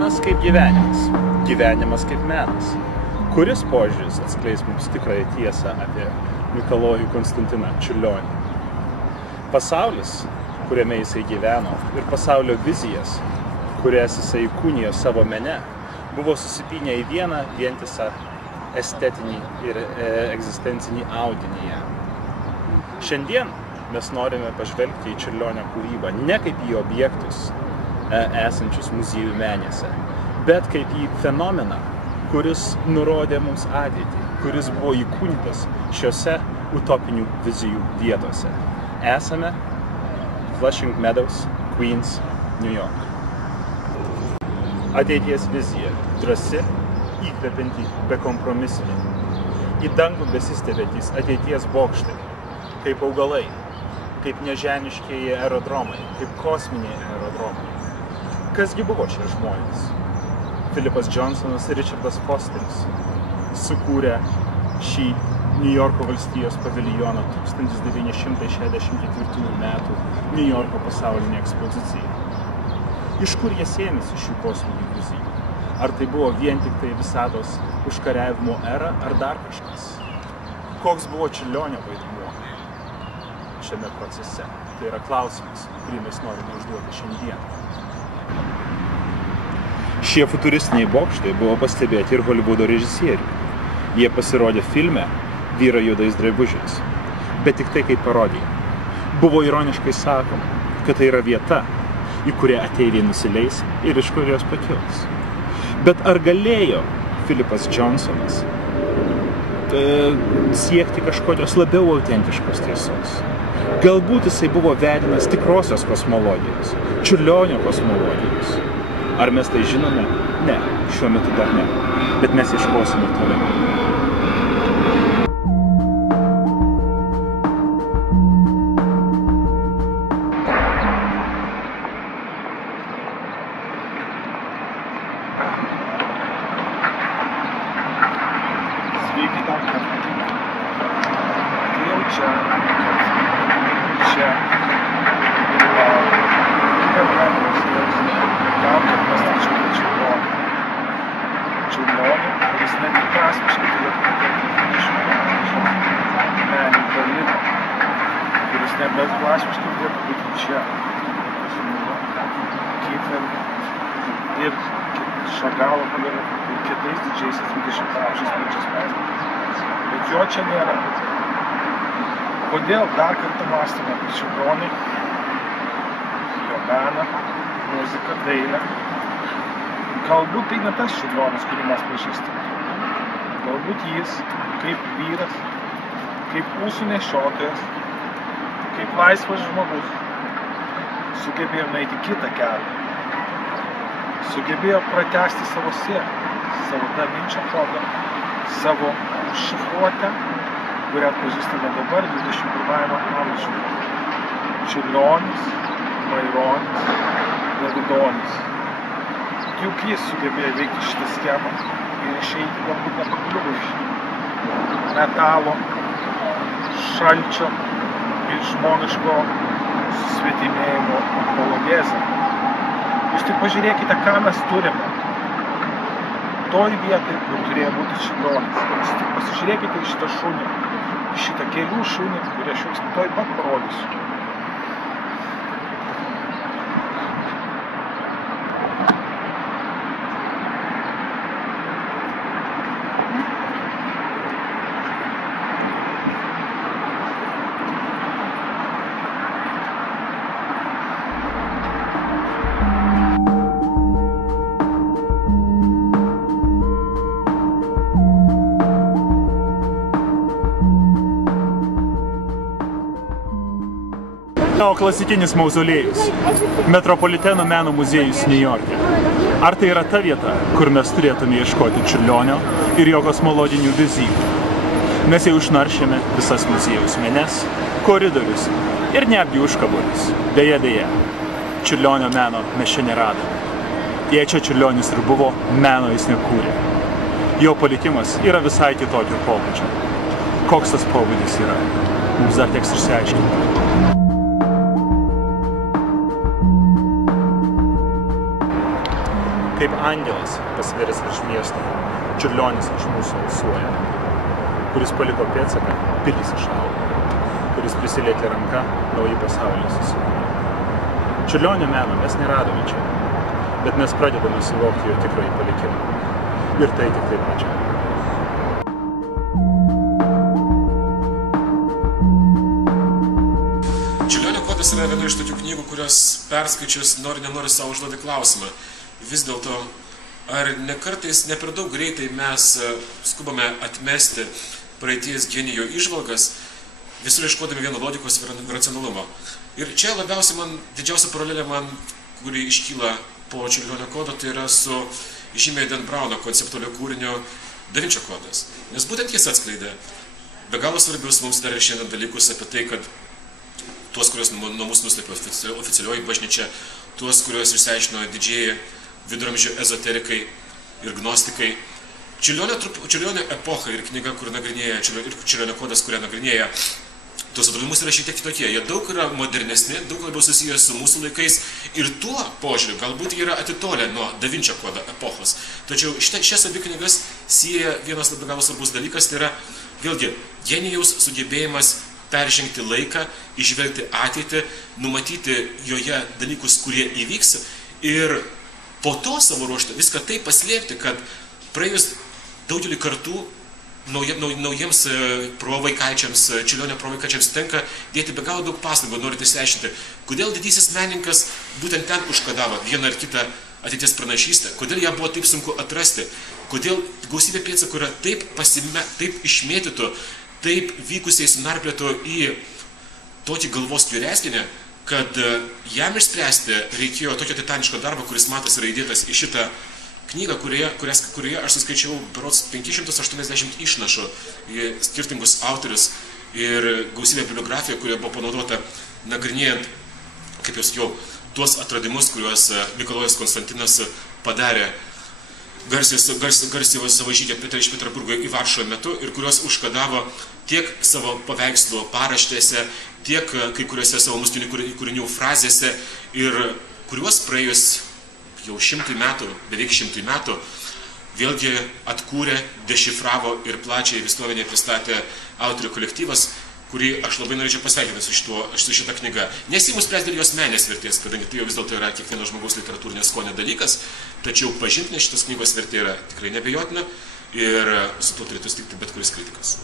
Menas kaip gyvenimas, gyvenimas kaip menas. Kuris požiūris atskleis mums tikrąją tiesą apie Mikalojų Konstantiną Čiurlionį? Pasaulis, kuriame jisai gyveno, ir pasaulio vizijas, kurias jisai įkūnijo savo mene, buvo susipynę į vieną vientisą estetinį ir egzistencinį audinį. Šiandien mes norime pažvelgti į Čiurlionio kūrybą ne kaip į objektus esančius muziejų menėse, bet kaip į fenomeną, kuris nurodė mums ateitį, kuris buvo įkūnytas šiuose utopinių vizijų vietose. Esame Flushing Meadows, Queens, New York. Ateities vizija drąsi, įkvepianti, bekompromisinė. Į dangų besistebėtys ateities bokštai, kaip augalai, kaip nežemiškieji aerodromai, kaip kosminiai aerodromai. Kasgi buvo šie žmonės? Philipas Johnsonas ir Richardas Fosteris sukūrė šį New Yorko valstijos paviljoną 1964 metų New Yorko pasaulinė ekspozicija. Iš kur jie sėmėsi šių kosminių vizijų? Ar tai buvo vien tik tai visatos užkariavimo era, ar dar kažkas? Koks buvo Čiurlionio vaidmuo šiame procese? Tai yra klausimas, kurį mes norime užduoti šiandien. Šie futuristiniai bokštai buvo pastebėti ir Holivudo režisierių. Jie pasirodė filme Vyrai juodais drabužiais, bet tik tai kaip parodija. Buvo ironiškai sakoma, kad tai yra vieta, į kurią ateiviai nusileis ir iš kurios pakils. Bet ar galėjo Philipas Johnsonas siekti kažkokios labiau autentiškos tiesos? Galbūt jisai buvo vedinas tikrosios kosmologijos, Čiurlionio kosmologijos. Ar mes tai žinome? Ne, šiuo metu dar ne, bet mes ieškosime toliau. Sveiki dar kartą. Atėjau čia, tam, kad pastačiau Čiurlionį. Čiurlionį, kuris nedviprasmiškai turėtų padėti 20 menininko lino, kuris nedviprasmiškai turėtų būti čia. Kifer ir Šagalo ir kitais didžiaisiais 20 amžiaus pačiais meistrais. Bet jo čia nėra. Kodėl dar kartą mąstome apie Čiurlionį, jo meną, muziką, dailę? Galbūt tai ne tas Čiurlionis, kurį mes pažįstame. Galbūt jis, kaip vyras, kaip ūsų nešiotojas, kaip laisvas žmogus, sugebėjo nueiti kitą kelią. Sugebėjo pratęsti savo sielą, savo davinčią progą, savo šifruotę, kurią atpažįstame dabar 21 amžiuje. Čiurlionis, Maironis, Davidonis. Juk jis sugebėjo veikti šitą schemą ir išeiti galbūt nepakliuvo iš metalo, šalčio ir žmoniško susvetimėjimo apologezę. Jūs tik pažiūrėkite, ką mes turime. Toj vietoj, kur turėjo būti Čiurlionis. Jūs tik pasižiūrėkite į šitą šunį, į šitą kelių šunį, kurį aš jums toj pat parodysiu. Neoklasikinis mauzoliejus, Metropoliteno meno muziejus New Yorke. Ar tai yra ta vieta, kur mes turėtume ieškoti Čiurlionio ir jo kosmologinių vizijų? Mes jau išnaršėme visas muziejaus menes, koridorius ir netgi užkaborius. Deja, Čiurlionio meno mes čia neradome. Jei čia Čiurlionis ir buvo, meno jis nekūrė. Jo palikimas yra visai kitokio pobūdžio. Koks tas pobūdis yra? Mums dar teks išsiaiškinti. Kaip angelas pasviręs virš miesto, Čiurlionis iš mūsų alsuoja, kuris paliko pėdsaką, pilys išaugo, kuris prisilietė ranka, nauji pasaulį susikūrė. Čiurlionio meno mes neradome čia, bet mes pradedame suvokti jo tikrąjį palikimą. Ir tai tik taip pačia. Čiurlionio kodas yra viena iš tokių knygų, kurios perskaičius nenori savo užduoti klausimą. Vis dėlto, ar ne kartais ne per daug greitai mes skubame atmesti praeities genijų įžvalgas, visur ieškodami vieno logikos ir racionalumo. Ir čia labiausiai didžiausia paralelė kuri iškyla po Čiurlionio kodo, tai yra su žymiai Dan Brauno konceptualiu kūriniu Da Vinčio kodas. Nes būtent jis atskleidė be galo svarbius mums dar ir šiandien dalykus apie tai, kad tuos, kuriuos nuo mūsų nuslėpė oficialioji bažnyčia, tuos, kuriuos išsiaiškino didžieji viduramžių ezoterikai ir gnostikai. Čiurlionio epocha ir knyga, kur nagrinėja, ir Čiurlionio kodas, kurią nagrinėja, tuos atradimus yra šiek tiek kitokie. Jie daug yra modernesni, daug labiau susiję su mūsų laikais ir tuo požiūriu galbūt yra atitolę nuo Da Vinčio kodo epochos. Tačiau šias abi knygas sieja vienas labai galo svarbus dalykas, tai yra vėlgi genijaus sugebėjimas peržengti laiką, įžvelgti ateitį, numatyti joje dalykus, kurie įvyks ir po to savo ruožtu viską taip paslėpti, kad praėjus daugelį kartų naujiems provaikaičiams, Čiurlionio provaikaičiams tenka dėti be galo daug pastangų, norint išsiaiškinti, kodėl didysis menininkas būtent ten užkodavo vieną ar kitą ateities pranašystę, kodėl ją buvo taip sunku atrasti, kodėl gausybė pėdsakų yra taip išmėtytų, taip vykusiai sunarplėtų į tokį galvos kvireskinį, kad jam išspręsti reikėjo tokio titaniško darbo, kuris matas yra įdėtas į šitą knygą, kurioje aš suskaičiau berods 580 išnašų į skirtingus autorius ir gausybę bibliografijų, kurie buvo panaudota nagrinėjant, kaip jau sakiau, tuos atradimus, kuriuos Mikalojus Konstantinas padarė garsiai savo žygę iš Peterburgo į Varšuvą metu ir kuriuos užkodavo tiek savo paveikslų paraštėse, tiek kai kuriuose savo muzikinių kūrinių frazėse ir kuriuos praėjus jau 100 metų, beveik 100 metų, vėlgi atkūrė, dešifravo ir plačiai visuomenėje pristatė autorių kolektyvas, kurį aš labai norėčiau pasveikinti su šita knyga. Nesiimu spręsti dėl jos meninės vertės, kadangi tai jau vis dėlto yra kiekvieno žmogaus literatūrinės skonio dalykas, tačiau pažintinė šitos knygos vertė yra tikrai neabejotina ir su tuo turėtų sutikti bet kuris kritikas.